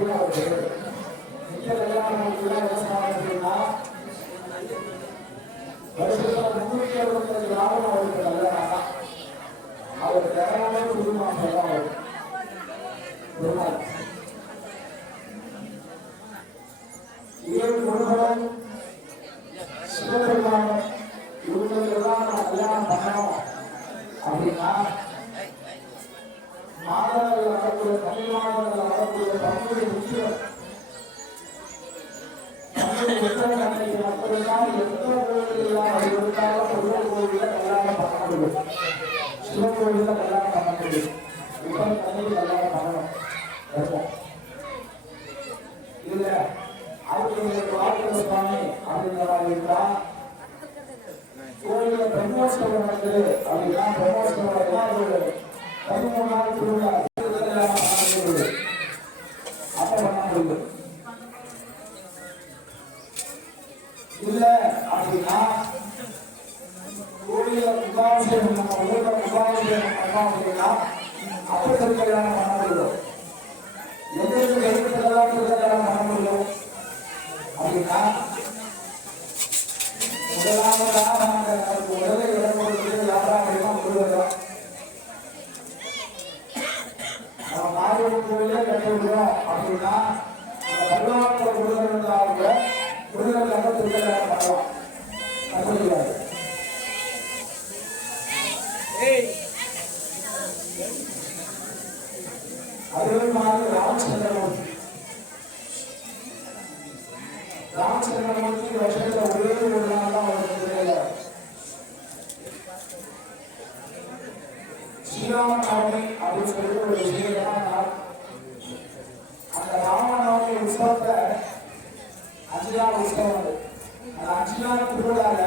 அப்படின்னு ஒரு கல்யாணம் போது வருஷத்துல முன்னூத்தி அறுபத்தஞ்சு நாளும் அவருக்கு அவர் தேவையான குடும்பம் தான் வரக்கூடிய பங்குனி முக்கியம் எந்த கோயிலாம் இருந்தாலும் முருகன் கோயில கல்யாணம் பண்ண முடியும் சிவன் கோயில கல்யாணம் பண்ண முடியும் உத்தரம் அன்னைக்கு கல்யாணம் பண்ணணும் வாழ்க்கை சுவாமி அப்படிங்கிற மாதிரி இருந்தா பிரம்மோற்சவம் நடக்குது அப்படின்னா பிரம்மோற்சவம் எல்லாம் ஒரு பதிமூணு நாள் திருவிழா அப்ப பண்ண முடியும் இல்ல அப்படின்னா கோயில கும்பாபிஷேகம் நம்ம ஊர்ல கும்பாபிஷேகம் பண்ணோம் அப்படின்னா அப்ப திருக்கல்யாணம் பண்ண முடியும். எங்களுக்கு எழுத்துக்கெல்லாம் திருக்கல்யாணம் பண்ண முடியும். அப்படின்னா முதலாவதாக நாங்கள் உடலை இடம் யாராக நம்ம மாரியம்மன் அப்படின்னா முருகன் திருக்கல்யாணம் பண்ணலாம். ஸ்ரீராமநவமி அப்படின்னு சொல்லிட்டு ஒரு விஷயம் என்னன்னா அந்த ராமநவமி உற்சவத்தை அஞ்சு நாள் உற்சவம் அது அந்த அஞ்சு நாள் திருவிழால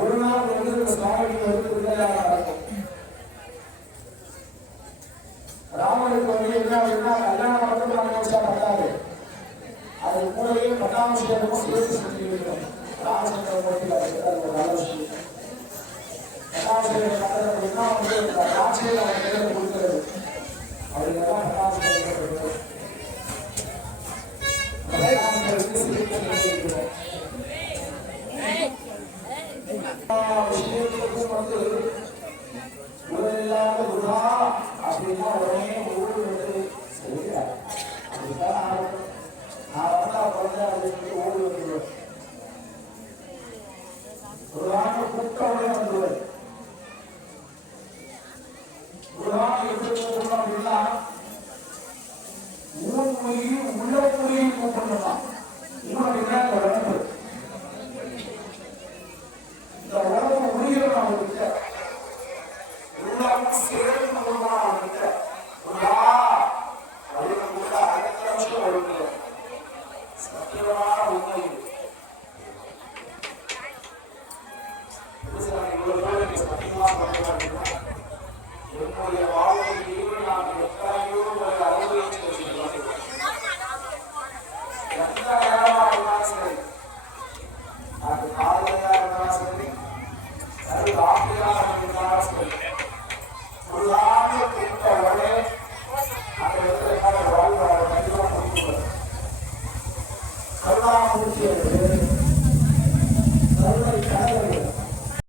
ஒரு நாள் வந்து இந்த சுவாமிக்கு வந்து திருவிழா நடக்கும். ராமனுக்கு வந்து என்ன அப்படின்னா கல்யாணம் மட்டும் பண்ண வச்சா பத்தாது. அது கூடவே பட்டாபிஷேகமும் சேர்த்து செஞ்சுருக்கோம் ராமச்சந்திரமூர்த்தி அதுக்கு அது ஒரு நல்ல விஷயம். பட்டாபிஷேகம் 나오는 거야. ஊர் உள்ள மொழியும் கூப்பிடணும் இன்னும் அப்படின்னா இந்த உடம்பு இந்த உடம்பு உயிரை நான் விட்ட உள்ளம் சேர்ந்து கொள்வான் அவன்கிட்ட கூட அடுத்த நிமிஷம் ஒழுங்கு சத்தியமான உண்மை